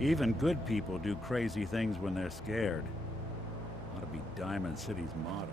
Even good people do crazy things when they're scared. Ought to be Diamond City's motto.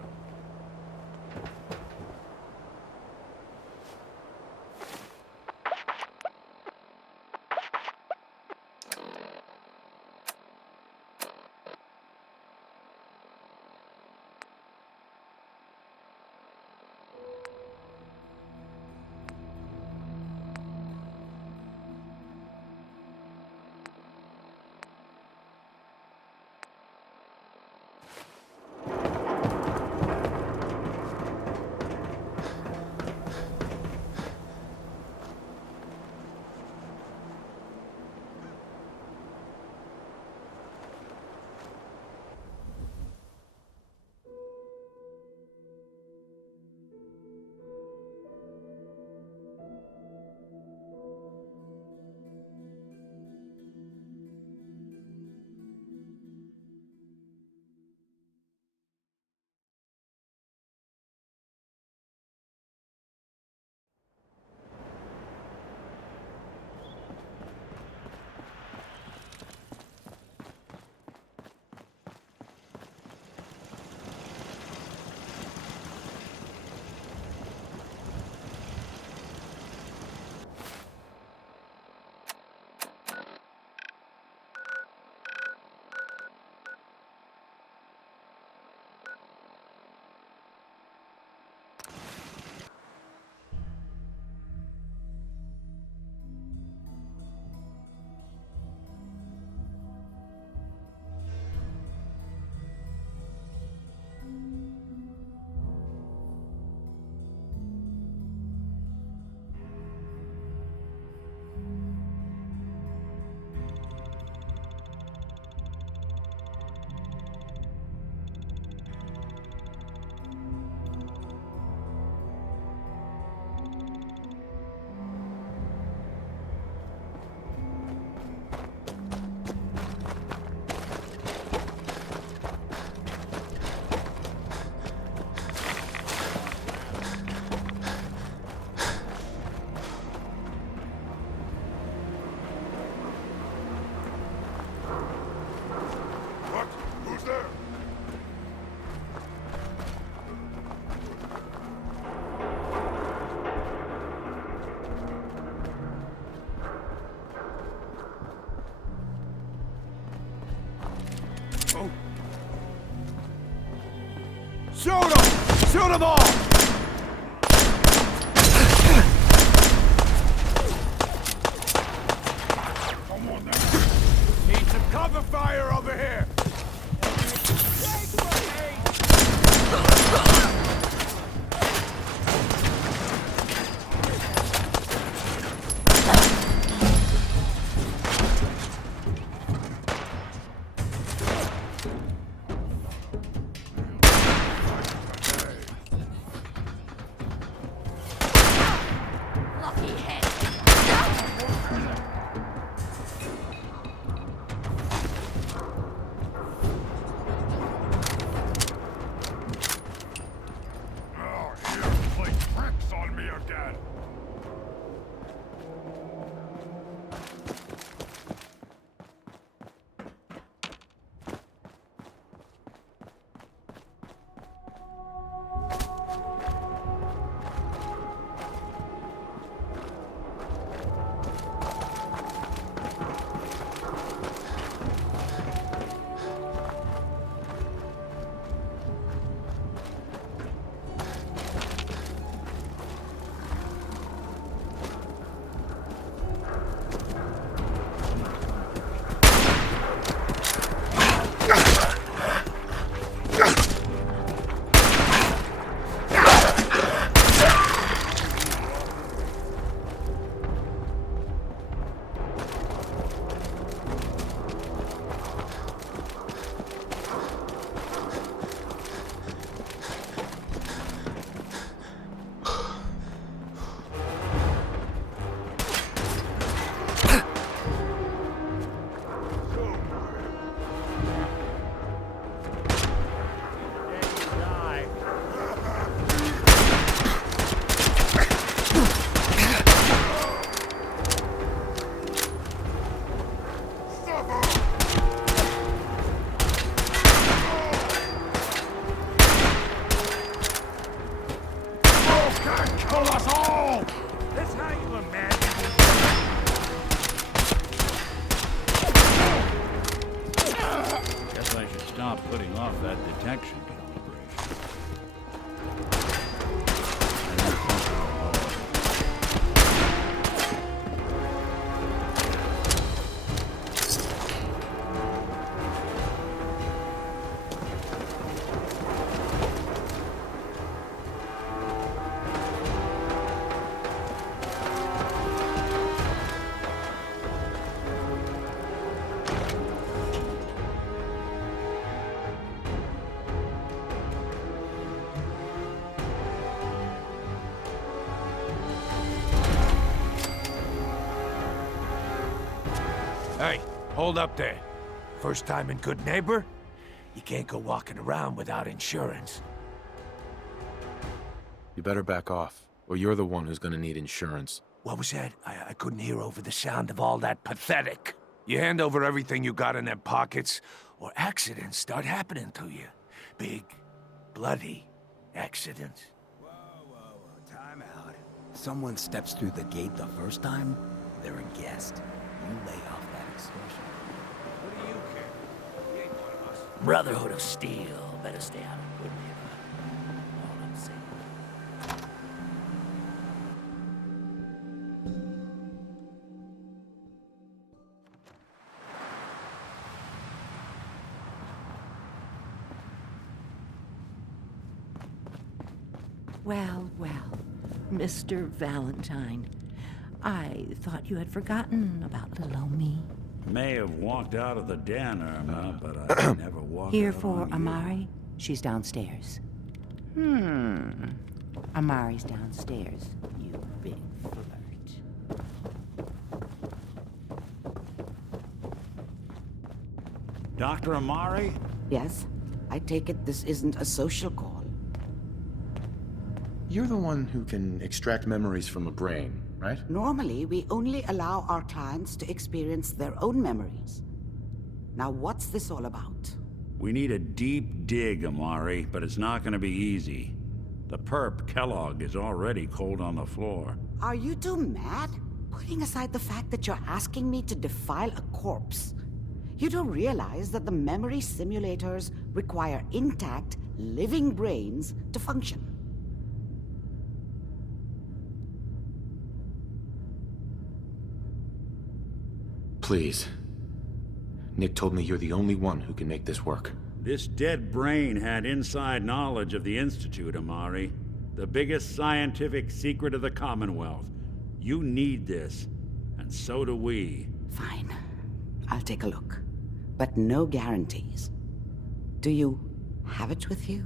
Shoot them! Shoot them all! Come on now. Need some cover fire over here! off that detection calibration. Hey, hold up there. First time in Good Neighbor? You can't go walking around without insurance. You better back off, or you're the one who's gonna need insurance. What was that? I couldn't hear over the sound of all that pathetic. You hand over everything you got in them pockets, or accidents start happening to you. Big, bloody accidents. Whoa, time out. Someone steps through the gate the first time, they're a guest. You lay off that extortion. What do you care? You ain't one of us. Brotherhood of Steel. Better stay out of Good Neighbor. All I'm saying. Well, Mr. Valentine. I thought you had forgotten about little old me. May have walked out of the den, Irma, but I never walked Here out for on you. Amari? She's downstairs. Amari's downstairs, you big flirt. Dr. Amari? Yes? I take it this isn't a social call. You're the one who can extract memories from a brain, right? Normally, we only allow our clients to experience their own memories. Now, what's this all about? We need a deep dig, Amari, but it's not gonna be easy. The perp, Kellogg, is already cold on the floor. Are you two mad? Putting aside the fact that you're asking me to defile a corpse, you do realize that the memory simulators require intact, living brains to function. Please. Nick told me you're the only one who can make this work. This dead brain had inside knowledge of the Institute, Amari. The biggest scientific secret of the Commonwealth. You need this, and so do we. Fine. I'll take a look. But no guarantees. Do you have it with you?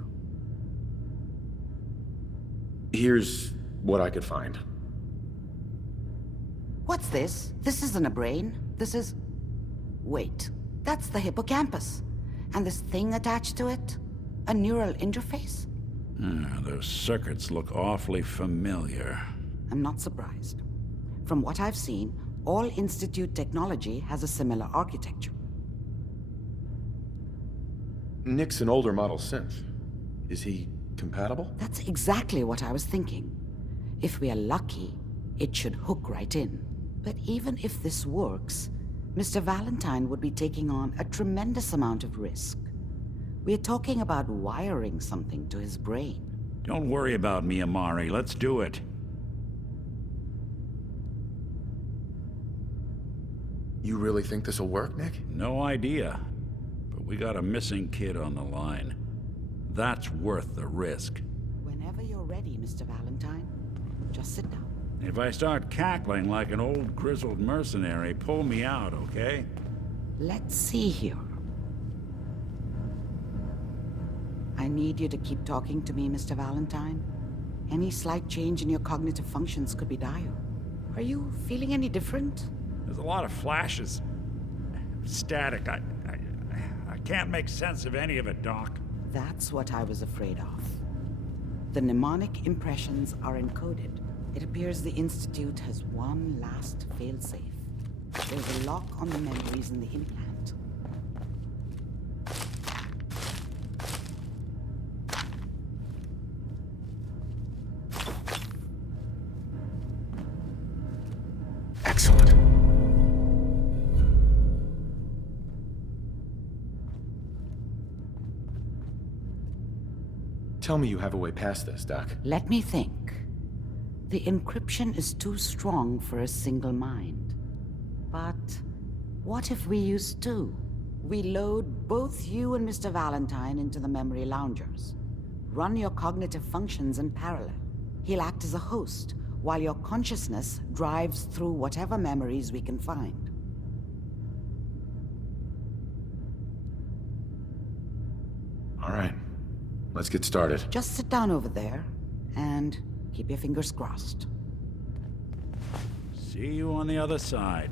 Here's what I could find. What's this? This isn't a brain. This is... Wait. That's the hippocampus. And this thing attached to it? A neural interface? Those circuits look awfully familiar. I'm not surprised. From what I've seen, all Institute technology has a similar architecture. Nick's an older model synth. Is he compatible? That's exactly what I was thinking. If we are lucky, it should hook right in. But even if this works, Mr. Valentine would be taking on a tremendous amount of risk. We're talking about wiring something to his brain. Don't worry about me, Amari. Let's do it. You really think this'll work, Nick? No idea. But we got a missing kid on the line. That's worth the risk. Whenever you're ready, Mr. Valentine, just sit down. If I start cackling like an old grizzled mercenary, pull me out, okay? Let's see here. I need you to keep talking to me, Mr. Valentine. Any slight change in your cognitive functions could be dire. Are you feeling any different? There's a lot of flashes. Static. I can't make sense of any of it, Doc. That's what I was afraid of. The mnemonic impressions are encoded. It appears the Institute has one last failsafe. There's a lock on the memories in the implant. Excellent. tell me you have a way past this, Doc. Let me think. The encryption is too strong for a single mind. But what if we use two? We load both you and Mr. Valentine into the memory loungers. Run your cognitive functions in parallel. He'll act as a host, while your consciousness drives through whatever memories we can find. All right. Let's get started. Just sit down over there, and keep your fingers crossed. See you on the other side.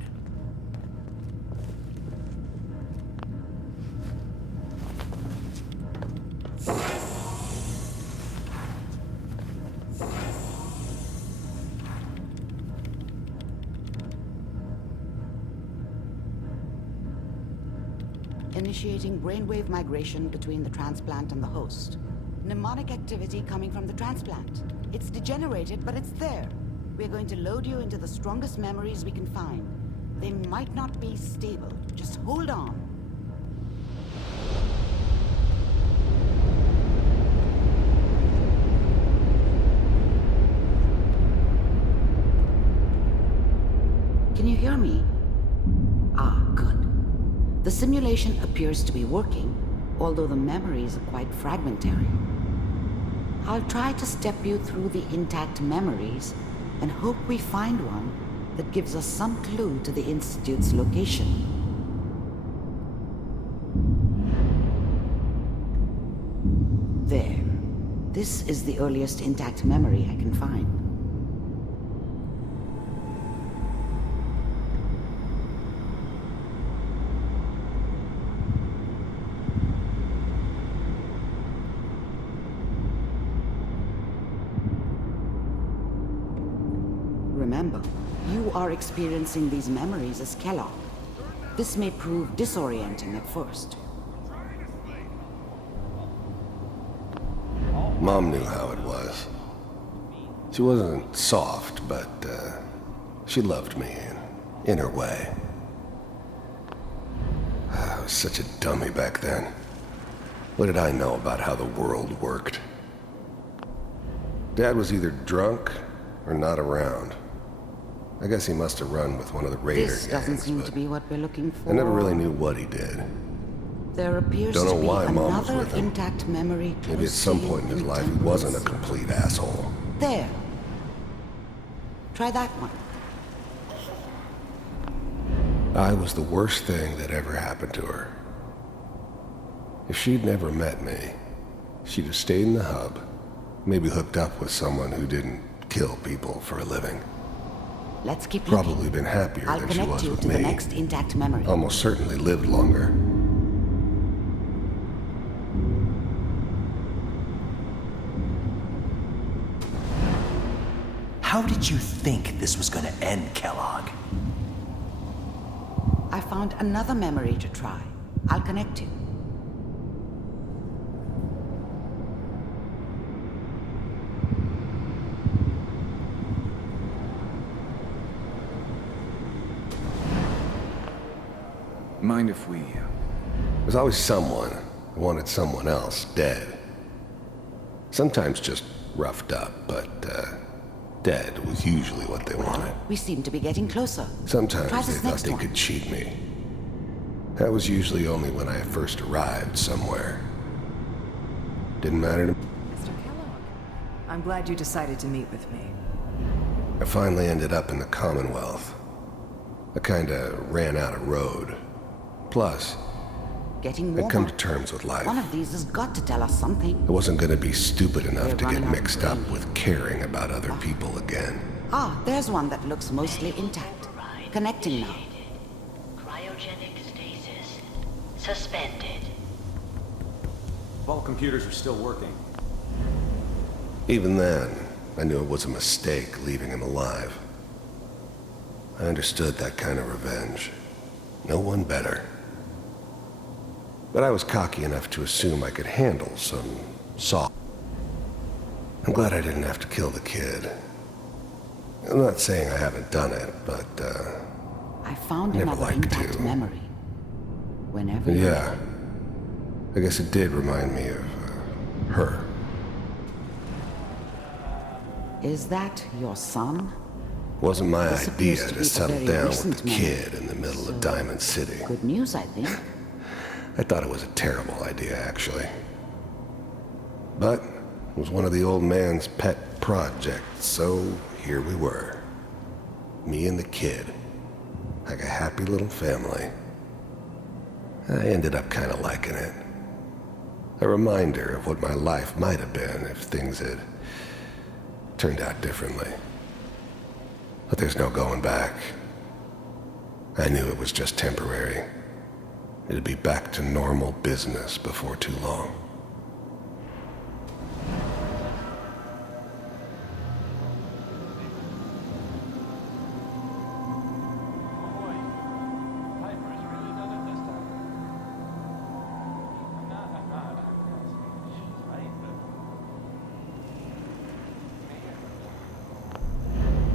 Initiating brainwave migration between the transplant and the host. Mnemonic activity coming from the transplant. It's degenerated, but it's there. We're going to load you into the strongest memories we can find. They might not be stable. Just hold on. Can you hear me? Ah, good. The simulation appears to be working, although the memories are quite fragmentary. I'll try to step you through the intact memories and hope we find one that gives us some clue to the Institute's location. There. This is the earliest intact memory I can find. Remember, you are experiencing these memories as Kellogg. This may prove disorienting at first. Mom knew how it was. She wasn't soft, but she loved me in her way. I was such a dummy back then. What did I know about how the world worked? Dad was either drunk or not around. I guess he must have run with one of the raider gangs. This doesn't seem to be what we're looking for. I never really knew what he did. There appears Don't know to be why Mom was another with him. intact memory. Maybe at some point in his life he wasn't a complete asshole. There. Try that one. I was the worst thing that ever happened to her. If she'd never met me, she'd have stayed in the hub, maybe hooked up with someone who didn't kill people for a living. Let's keep looking. Probably been happier I'll than she connect was you with to me. the next intact memory. Almost certainly lived longer. How did you think this was gonna end, Kellogg? I found another memory to try. I'll connect you. Mind if we... There's always someone who wanted someone else dead. Sometimes just roughed up, but dead was usually what they wanted. We seem to be getting closer. Sometimes Try they this thought next they one. could cheat me. That was usually only when I first arrived somewhere. Didn't matter to me. Mr. Kellogg, I'm glad you decided to meet with me. I finally ended up in the Commonwealth. I kinda ran out of road. Plus, Getting I'd come warmer. to terms with life. One of these has got to tell us something. I wasn't gonna be stupid enough We're to running get out of mixed up brain. with caring about other people again. Ah, there's one that looks mostly intact. Connecting now. Cryogenic stasis suspended. All computers are still working. Even then, I knew it was a mistake leaving him alive. I understood that kind of revenge. No one better. But I was cocky enough to assume I could handle some soft. I'm glad I didn't have to kill the kid. I'm not saying I haven't done it, but, I found Never another liked intact to. memory. Whenever yeah. I guess it did remind me of her. Is that your son? Wasn't my This idea appears to to be a settle very down with recent the kid in the middle of Diamond City. Good news, I think. I thought it was a terrible idea, actually. But it was one of the old man's pet projects, so here we were. Me and the kid. Like a happy little family. I ended up kind of liking it. A reminder of what my life might have been if things had turned out differently. But there's no going back. I knew it was just temporary. It'd be back to normal business before too long.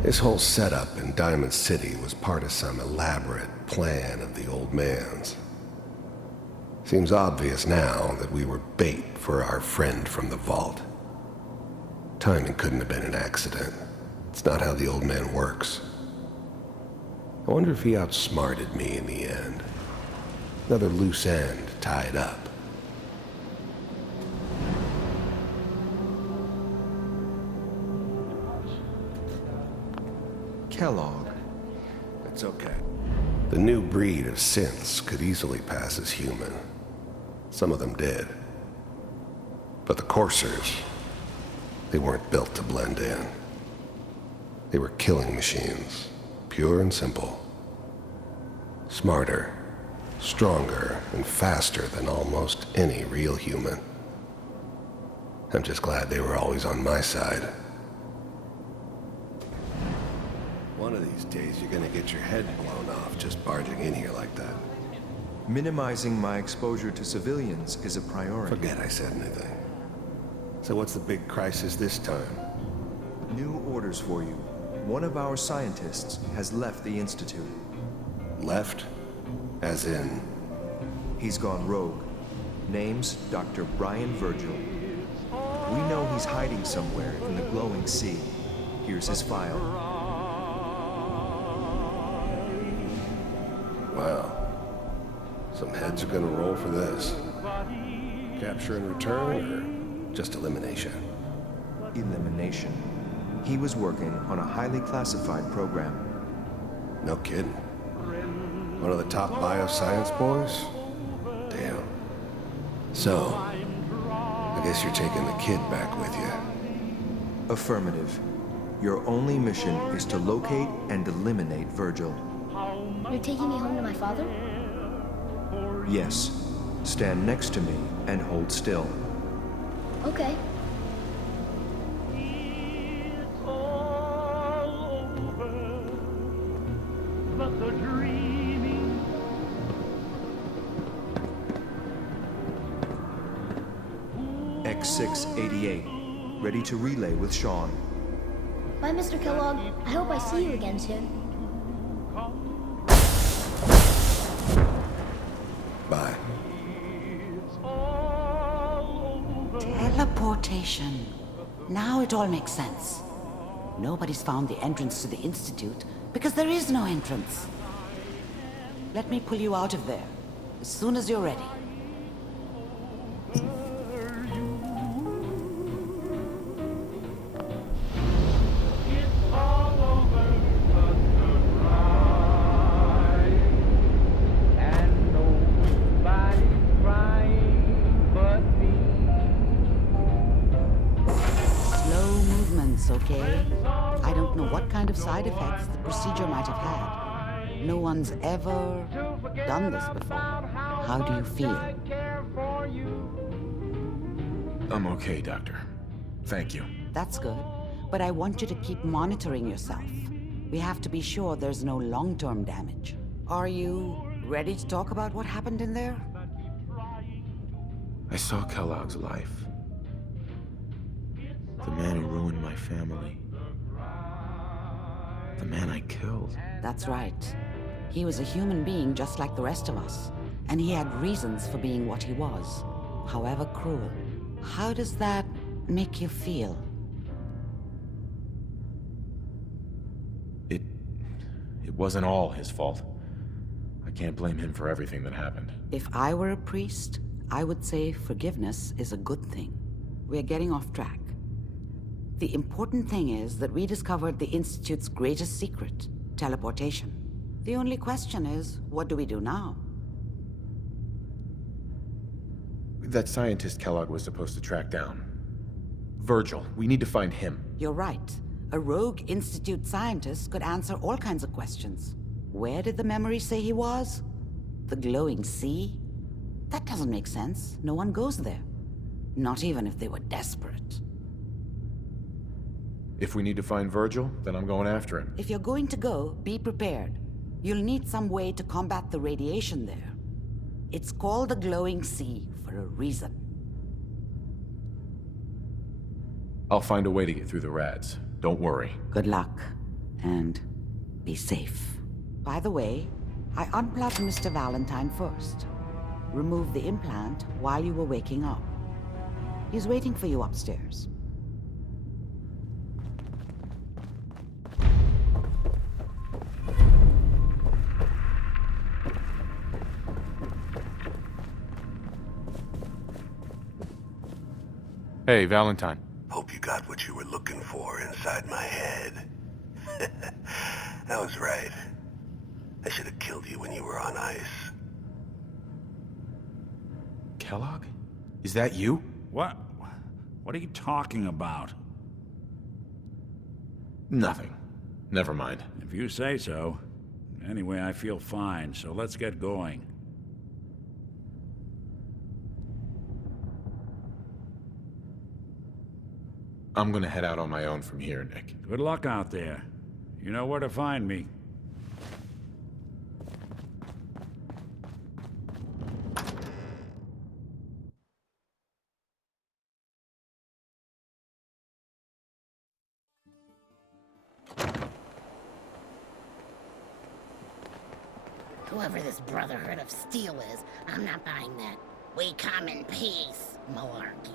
This whole setup in Diamond City was part of some elaborate plan of the old man's. Seems obvious now that we were bait for our friend from the vault. Timing couldn't have been an accident. It's not how the old man works. I wonder if he outsmarted me in the end. Another loose end tied up. Kellogg. It's okay. The new breed of synths could easily pass as human. Some of them did. But the coursers, they weren't built to blend in. They were killing machines, pure and simple. Smarter, stronger, and faster than almost any real human. I'm just glad they were always on my side. One of these days, you're gonna get your head blown off just barging in here like that. Minimizing my exposure to civilians is a priority. Forget I said anything. So what's the big crisis this time? New orders for you. One of our scientists has left the Institute. Left? As in? He's gone rogue. Name's Dr. Brian Virgil. We know he's hiding somewhere in the glowing sea. Here's his file. Wow. Some heads are gonna roll for this. Capture and return, or just elimination? Elimination. He was working on a highly classified program. No kidding. One of the top bioscience boys? Damn. So, I guess you're taking the kid back with you. Affirmative. Your only mission is to locate and eliminate Virgil. You're taking me home to my father? Yes. Stand next to me and hold still. Okay. X688. Ready to relay with Sean. Bye, Mr. Kellogg. I hope I see you again soon. Bye. Teleportation. Now it all makes sense. Nobody's found the entrance to the Institute because there is no entrance. Let me pull you out of there as soon as you're ready. Okay? I don't know what kind of side effects the procedure might have had. No one's ever done this before. How do you feel? I'm okay, Doctor. Thank you. That's good. But I want you to keep monitoring yourself. We have to be sure there's no long-term damage. Are you ready to talk about what happened in there? I saw Kellogg's life. The man who ruined my family. The man I killed. That's right. He was a human being just like the rest of us. And he had reasons for being what he was, however cruel. How does that make you feel? It wasn't all his fault. I can't blame him for everything that happened. If I were a priest, I would say forgiveness is a good thing. We're getting off track. The important thing is that we discovered the Institute's greatest secret, teleportation. The only question is, what do we do now? That scientist Kellogg was supposed to track down. Virgil, we need to find him. You're right. A rogue Institute scientist could answer all kinds of questions. Where did the memory say he was? The glowing sea? That doesn't make sense. No one goes there. Not even if they were desperate. If we need to find Virgil, then I'm going after him. If you're going to go, be prepared. You'll need some way to combat the radiation there. It's called the glowing sea for a reason. I'll find a way to get through the rads. Don't worry. Good luck, and be safe. By the way, I unplugged Mr. Valentine first. Remove the implant while you were waking up. He's waiting for you upstairs. Hey, Valentine. Hope you got what you were looking for inside my head. I was right. I should have killed you when you were on ice. Kellogg? Is that you? What? What are you talking about? Nothing. Never mind. If you say so. Anyway, I feel fine, so let's get going. I'm gonna head out on my own from here, Nick. Good luck out there. You know where to find me. Whoever this Brotherhood of Steel is, I'm not buying that. We come in peace, malarkey.